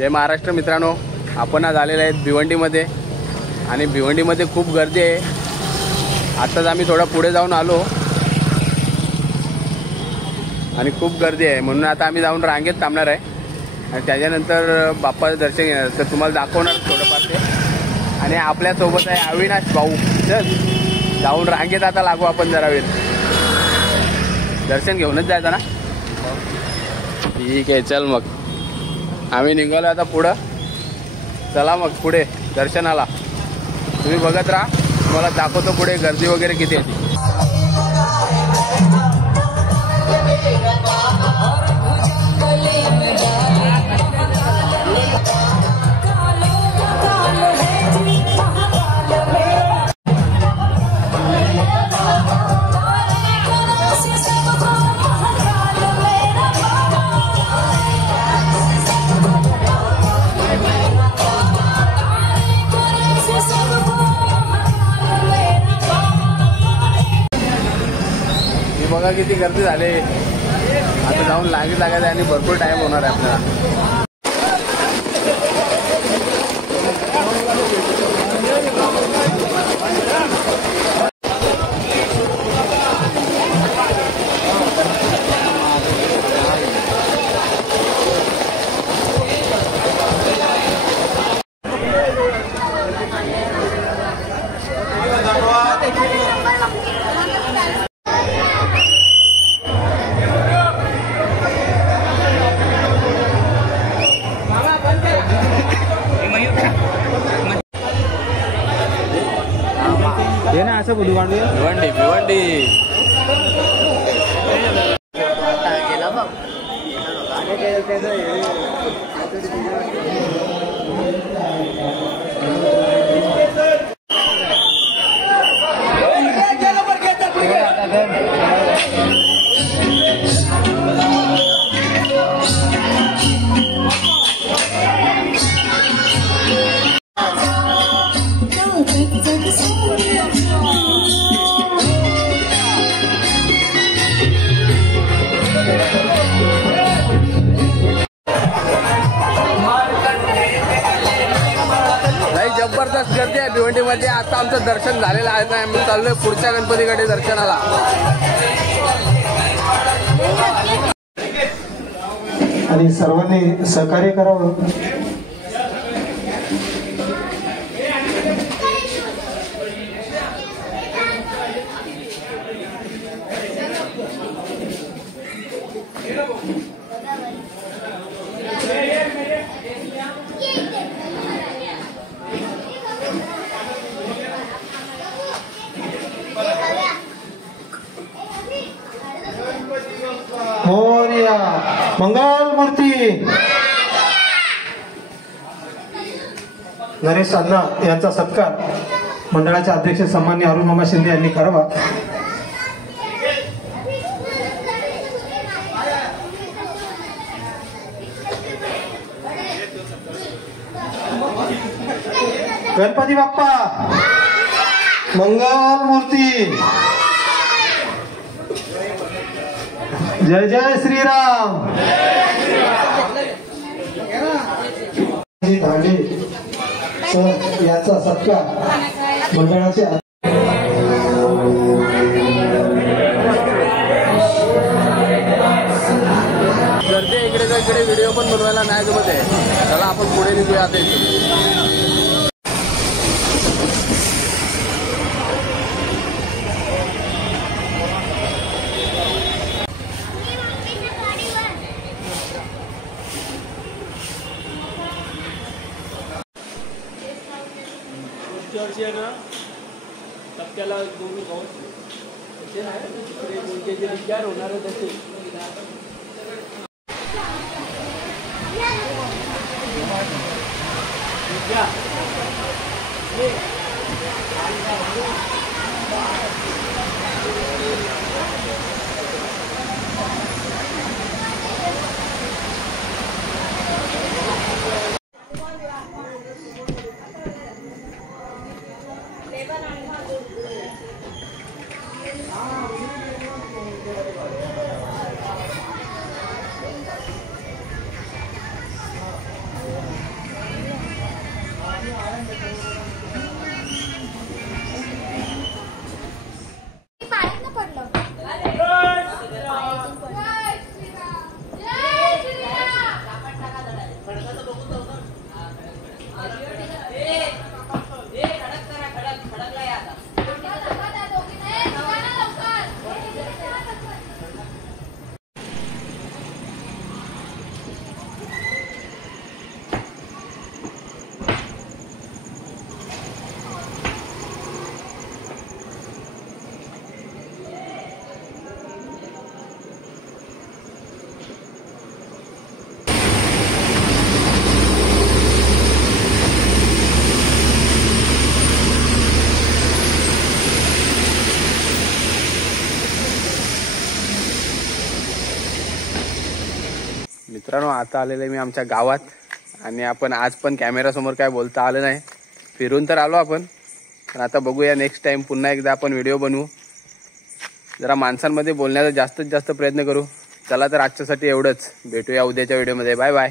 जय महाराष्ट्र मित्रांनो, आपण आज आलेले आहेत भिवंडीमध्ये आणि भिवंडीमध्ये खूप गर्दी आहे। आताच आम्ही थोडा पुढे जाऊन आलो आणि खूप गर्दी आहे, म्हणून आता आम्ही जाऊन रांगेत थांबणार आहे आणि त्याच्यानंतर बाप्पाचं दर्शन घेणार। तर तुम्हाला दाखवणार थोडंफार ते। आणि आपल्या सोबत आहे अविनाश भाऊ। चल जाऊन रांगेत आता लागू आपण जरा वेळ, दर्शन घेऊनच जायचं ना। ठीक आहे, चल मग आम्ही निघालो आता पुढं। चला मग पुढे दर्शनाला, तुम्ही बघत राहा, तुम्हाला दाखवतो पुढे गर्दी वगैरे किती आहे। बघा किती गर्दी झाली। आता जाऊन लागायचं आणि भरपूर टाइम होणार आहे आपल्याला। ये ना असं बोलू काढूया भिवंडी भिवंडी। जबरदस्त गर्दी आहे भिवंडीमध्ये। आता आमचं दर्शन झालेलं आहे ना, आम्ही चाललोय पुढच्या गणपतीकडे दर्शनाला। आणि सर्वांनी सहकार्य करावं। मोरया मंगल मूर्ती। नरेश अण्णा यांचा सत्कार मंडळाचे अध्यक्ष सन्माननीय अरुणमामा शिंदे यांनी करावा। गणपती बाप्पा मंगल मूर्ती। जय जय श्रीराम। धांडे सर याचा सत्कार मंडळाचे गर्दी इकडे व्हिडिओ पण बनवायला नाही जमत आहे। चला आपण पुढे निघूया आता। टप्प्याला दोन विचार होणार तसे। मित्रांनो, आता आलेलो आहे मी आमच्या गावात आणि आपण आज पण कॅमेरासमोर काय बोलता आलं नाही. फिरून तर आलो आपण, पण आता बघूया नेक्स्ट टाइम पुन्हा एकदा आपण व्हिडिओ बनवू. जरा माणसांमध्ये बोलण्याचा जास्तीत जास्त प्रयत्न करू. चला तर आजच्यासाठी एवढंच. भेटूया उद्याच्या व्हिडिओमध्ये. Bye bye.